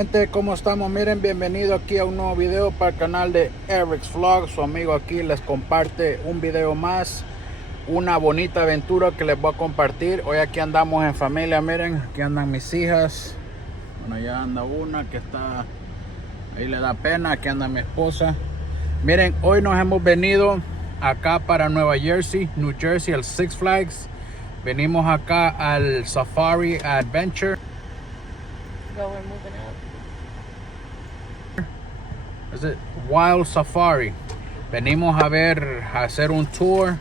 gente, ¿cómo estamos? Miren, bienvenido aquí a un nuevo video para el canal de ERICK'S Vlogs. Su amigo aquí les comparte un video más, una bonita aventura que les voy a compartir. Hoy aquí andamos en familia, miren, aquí andan mis hijas. Bueno, ya anda una que está, ahí le da pena, aquí anda mi esposa. Miren, hoy nos hemos venido acá para Nueva Jersey, New Jersey, al Six Flags. Venimos acá al Safari Adventure. Go, we're moving up. Es el Wild Safari. Venimos a hacer un tour,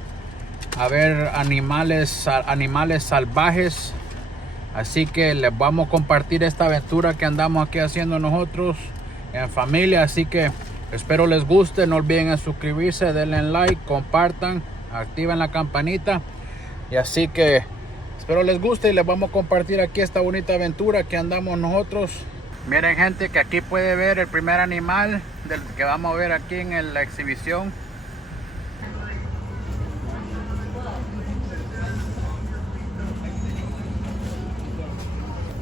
a ver animales salvajes. Así que les vamos a compartir esta aventura que andamos aquí haciendo nosotros en familia. Así que espero les guste. No olviden suscribirse, denle like, compartan, activen la campanita. Y así que espero les guste y les vamos a compartir aquí esta bonita aventura que andamos nosotros. Miren, gente, que aquí puede ver el primer animal del que vamos a ver aquí en la exhibición.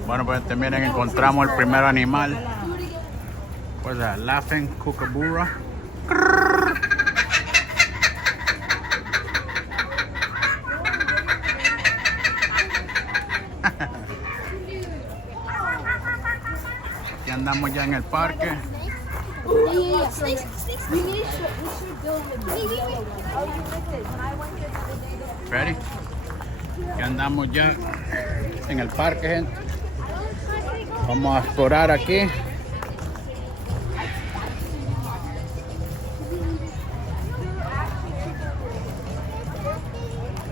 Bueno, pues miren, encontramos el primer animal. Pues la Laughing Kookaburra. Aquí andamos ya en el parque. Ready? Aquí andamos ya en el parque, gente. Vamos a explorar aquí.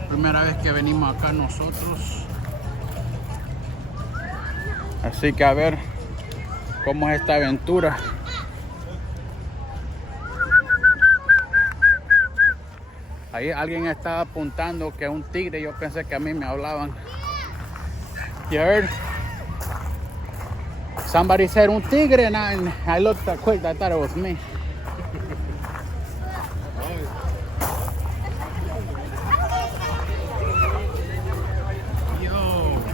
Primera vez que venimos acá nosotros. Así que a ver cómo es esta aventura. Ahí alguien estaba apuntando que un tigre. Yo pensé que a mí me hablaban. You heard? Somebody said un tigre, and I looked quick. I thought it was me. Yo,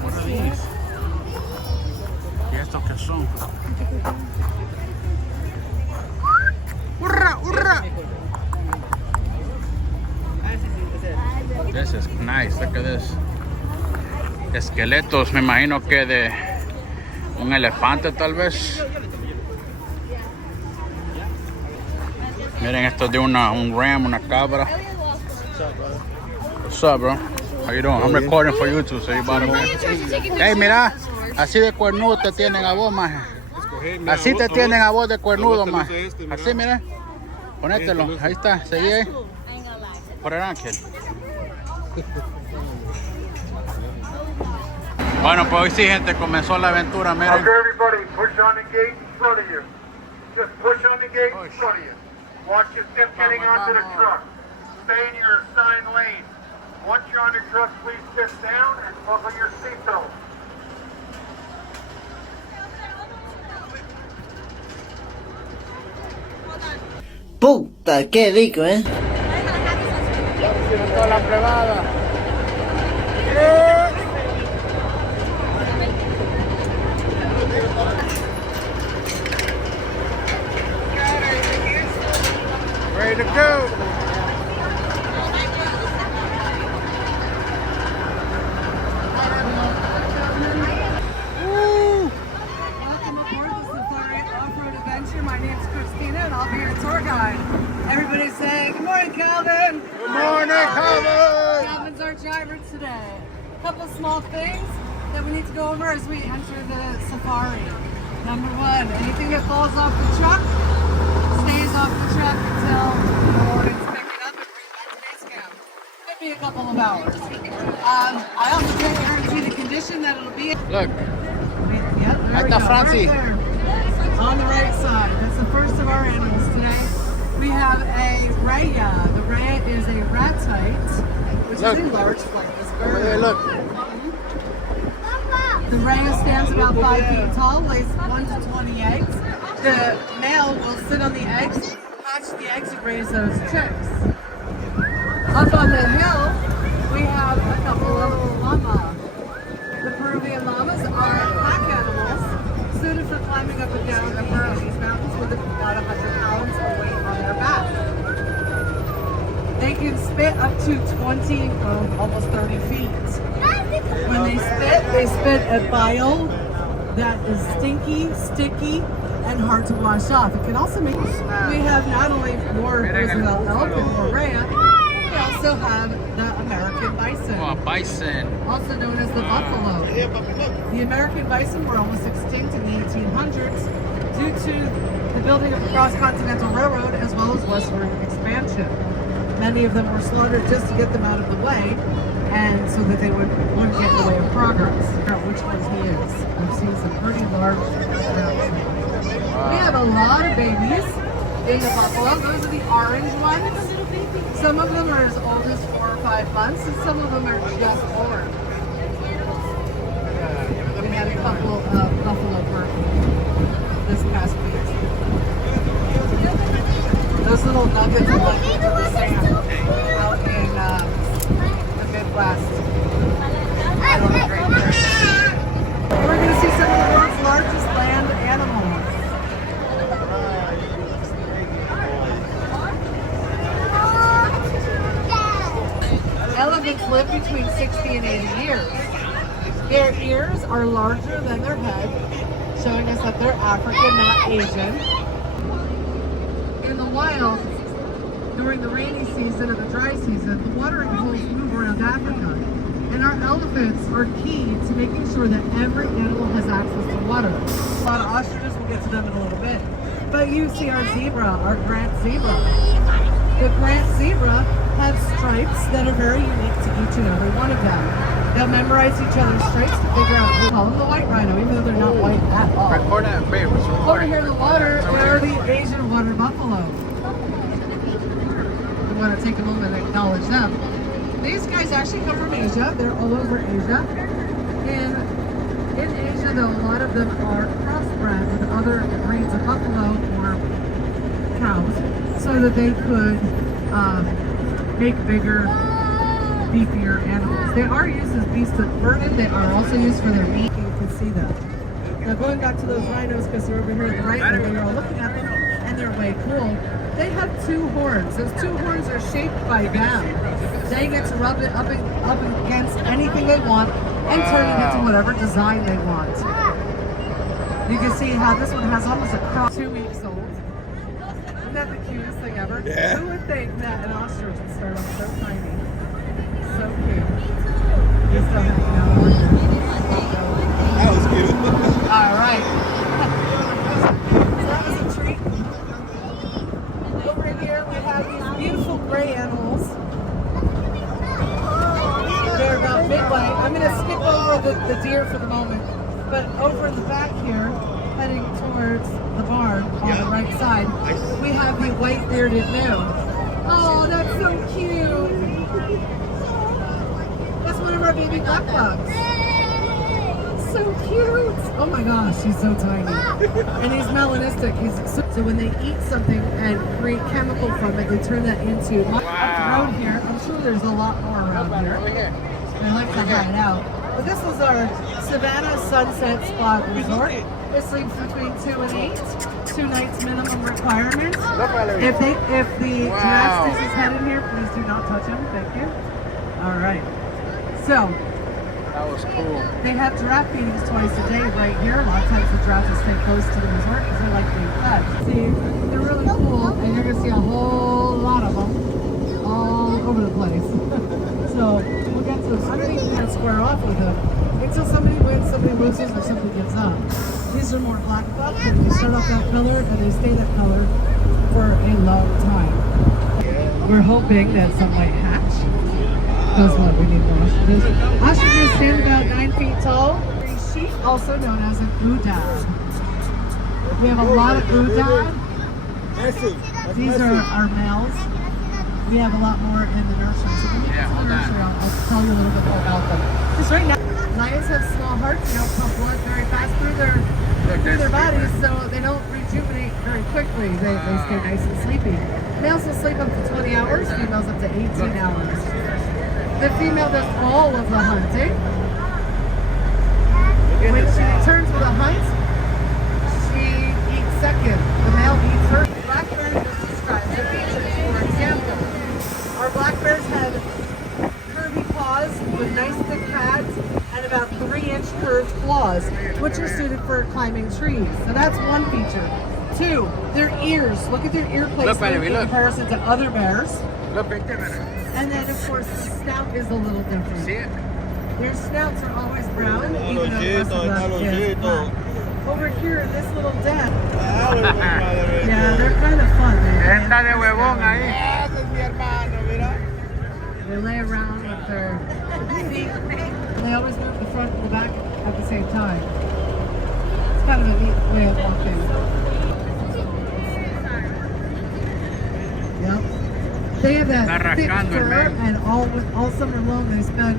what are these? ¿Y estos qué son? ¡Hurra, hurra! This is nice, look at this. Esqueletos, me imagino que de un elefante tal vez. Miren, esto es de un ram, una cabra. What's up, bro? How you doing? I'm recording for YouTube, so you bought it. Hey, mira, así de cuernudo te tienen a vos, maje. Así te tienen a vos de cuernudo, maje. Así, mira. Ponételo, ahí está, seguí ahí. Por el ángel. Bueno, pues hoy sí, gente, comenzó la aventura, miren. Okay, everybody, push on the gate in front of you. Just push on the gate in front of you. Watch your step getting onto the truck. Stay in your assigned lane. Once you're on the truck, please sit down and buckle your seatbelt. Puta, qué rico, ¿eh? Ya pusieron toda la privada. Ready to go. Welcome aboard the Safari Off-Road Adventure. My name's Christina and I'll be your tour guide. Everybody say, good morning, Calvin. Good morning, Calvin. Calvin's our driver today. A couple small things that we need to go over as we enter the safari. Number one, anything that falls off the truck stays off the truck until it's pick it up and bring it back to base camp. Could be a couple of hours. I also can't guarantee the condition that it'll be in. Look, Yep, there we go. Francie. Right there. On the right side. That's the first of our animals today. We have a raya. The raya is a ratite, which Look. is a large flightless over there, bird. look. The raya stands about 5 feet tall, lays 1 to 20 eggs. The male will sit on the eggs, hatch the eggs, and raise those chicks. Up on the hill, we have a couple of llama. The Peruvian llamas are pack animals, so suited for climbing up and down these mountains with about 100 pounds of weight on their back. They can spit up to 20, almost 30 feet. When they spit a bile that is stinky, sticky, and hard to wash off. It can also make we have not only more Roosevelt elk and Korea, we also have the American bison. Oh, bison. Also known as the buffalo. The American bison were almost extinct in the 1800s due to the building of the cross-continental railroad as well as westward expansion. Many of them were slaughtered just to get them out of the way and so that they wouldn't get in the way of progress. Which ones he is. I've seen some pretty large We have a lot of babies in the buffalo. Those are the orange ones. Some of them are as old as 4 or 5 months, and some of them are just born. We had a couple of buffalo births this past week. Those little nuggets are like the sand out in the Midwest. I don't know. We're going to see some of the world's largest land animals. Elephants live between 60 and 80 years. Their ears are larger than their head, showing us that they're African, not Asian. In the wild, during the rainy season or the dry season, the watering holes move around Africa. And our elephants are key to making sure that every animal has access to water. A lot of ostriches, we'll get to them in a little bit. But you see our zebra, our Grant zebra. The Grant zebra have stripes that are very unique to each and every one of them. They'll memorize each other's stripes to figure out who. Call them the white rhino, even though they're not white at all. Record that, babe. Over here in the water, they're the Asian water buffalo. I want to take a moment and acknowledge them. These guys actually come from Asia. They're all over Asia. In Asia, though, a lot of them are crossbred with other breeds of buffalo or cows so that they could make bigger, beefier animals. They are used as beasts of burden. They are also used for their meat. You can see that. Now going back to those rhinos, because they're over here at the right, and you're all looking at them, and they're way cool. They have 2 horns. Those 2 horns are shaped by them. They get to rub it up against anything they want and turn it into whatever design they want. You can see how this one has almost a cross. 2 weeks old. Isn't that the cutest thing ever? Yeah. Who would think that an ostrich would start off so tiny? So cute. Just don't have to know. That was cute. All right. So that was a treat. Over here we have these beautiful gray animals. They're about midway. I'm going to skip over the deer for the moment. But over in the back here, heading towards the barn on the right side, we have the white bearded gnu. Oh, that's so cute. That's one of our baby black bugs. So cute. Oh my gosh, he's so tiny. And he's melanistic. So when they eat something and create chemical from it, they turn that into... Up the road here, I'm sure there's a lot more around here. They like to hide out. But this is our Savannah Sunset Spa Resort. It sleeps between 2 and 8. 2 nights minimum requirement. If the giraffe sticks his head in here, please do not touch him. Thank you. All right. So That was cool. they have giraffe feedings twice a day right here. A lot of times the giraffes will stay close to the resort because they like being fed. See, they're really cool, and you're gonna see a whole lot of them all over the place. So we'll get to them. I don't even want to square off with them until somebody wins, somebody loses, or somebody gives up. These are more black bucks, and they start off that color and they stay that color for a long time. We're hoping that some might hatch. That's what we need more ostriches. Ostriches stand about 9 feet tall. Sheep, also known as an oodad. We have a lot of oodad. These are our males. We have a lot more in the nursery. So when we get to the nursery, I'll tell you a little bit more about them. Because right now, lions have small hearts. They don't pump blood very fast through their bodies, so they don't rejuvenate very quickly. They stay nice and sleepy. Males will sleep up to 20 hours, females up to 18 hours. The female does all of the hunting. When she returns with a hunt, knees. So that's one feature. Two, their ears. Look at their ear placement in comparison to other bears. Look right there. And then, of course, the snout is a little different. See it? Their snouts are always brown, even though the rest of them is black. Over here in this little den, yeah, they're kind of fun. Esta de huevón ahí. They lay around with their feet. They always move the front and the back at the same time. It's kind of a neat way of walking. Yep. They have that thick fur, and all summer long they spend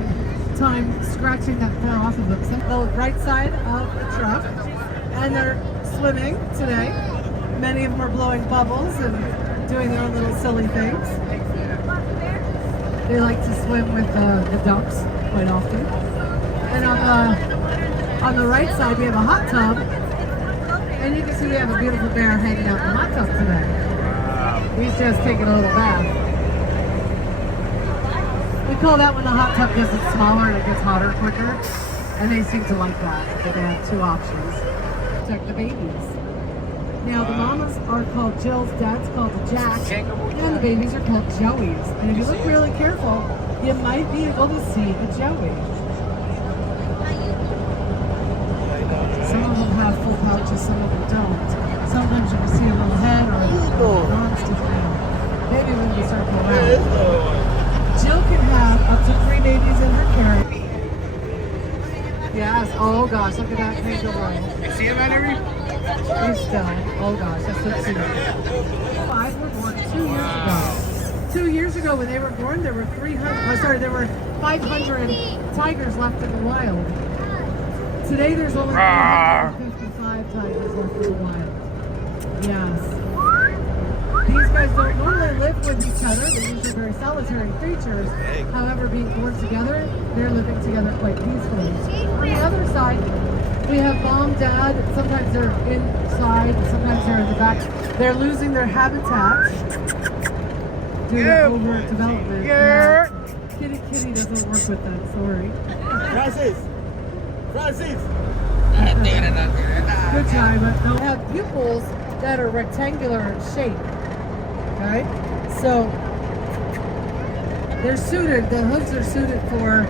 time scratching that fur off of them. So the right side of the truck, and they're swimming today. Many of them are blowing bubbles and doing their own little silly things. They like to swim with the ducks quite often. And on the right side we have a hot tub, and you can see we have a beautiful bear hanging out in the hot tub today. He's just taking a little bath. We call that one the hot tub because it's smaller and it gets hotter quicker, and they seem to like that. So they have two options. Check the babies. Now the mamas are called Jill's, dad's called Jack, and the babies are called Joey's. And if you look really careful, you might be able to see a Joey. Some of them have full pouches, some of them don't. Sometimes you can see a little head or a arms to tail. Maybe when we circle around. Jill can have up to 3 babies in her carriage. Yes, oh gosh, look at that kangaroo. You see it, Valerie? He's still, oh gosh, that's so cute. 5 were born 2 years ago. 2 years ago when they were born, there were 500 tigers left in the wild. Today there's only 355 tigers left in the wild. Yes. These guys don't normally live with each other. They're usually very solitary creatures. However, being born together, they're living together quite peacefully. On the other side, we have mom, dad. Sometimes they're inside, sometimes they're in the back. They're losing their habitat due to overdevelopment. Yeah. Kitty doesn't work with that, sorry. Francis! Good time, but they'll have pupils that are rectangular in shape. Okay? So they're suited, the hooves are suited for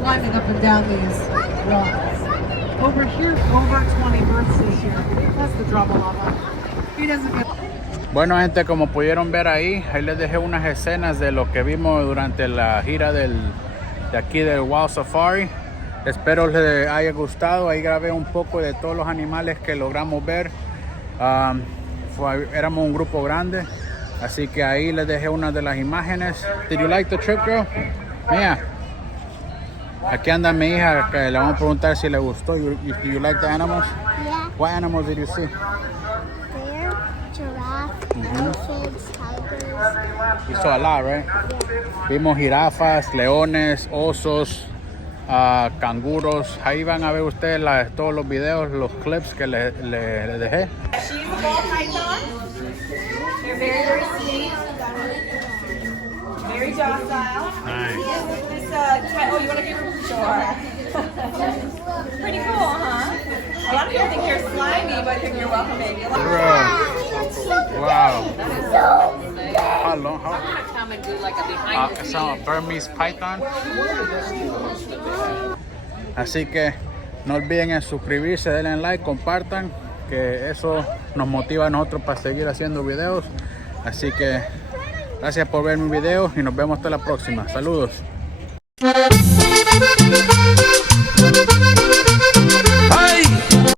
climbing up and down these rocks. Over here, over 20 births this year. That's the drama llama. He doesn't get... Bueno, gente, como pudieron ver ahí les dejé unas escenas de lo que vimos durante la gira de aquí del Wild Safari. Espero les haya gustado. Ahí grabé un poco de todos los animales que logramos ver. Éramos un grupo grande, así que ahí les dejé una de las imágenes. Did you like the trip, girl? Mira, aquí anda mi hija, que le vamos a preguntar si le gustó. Do you like the animals? Yeah. What animals did you see? Bear, giraffe, elephants, tigers. You saw a lot, right? Yeah. Vimos jirafas, leones, osos, canguros. Ahí van a ver ustedes todos los videos, los clips que les dejé. She's a ball python. They're very, very sweet. Very docile. Nice. This, oh, you want to give her? Sure. Pretty cool, huh? A lot of people think you're slimy, but I think you're welcome, baby. Wow. So How long? I'm gonna come and do like a behind the It's a Burmese python. Así que no olviden en suscribirse, denle like, compartan, que eso nos motiva a nosotros para seguir haciendo videos. Así que gracias por ver mi video y nos vemos hasta la próxima. Saludos.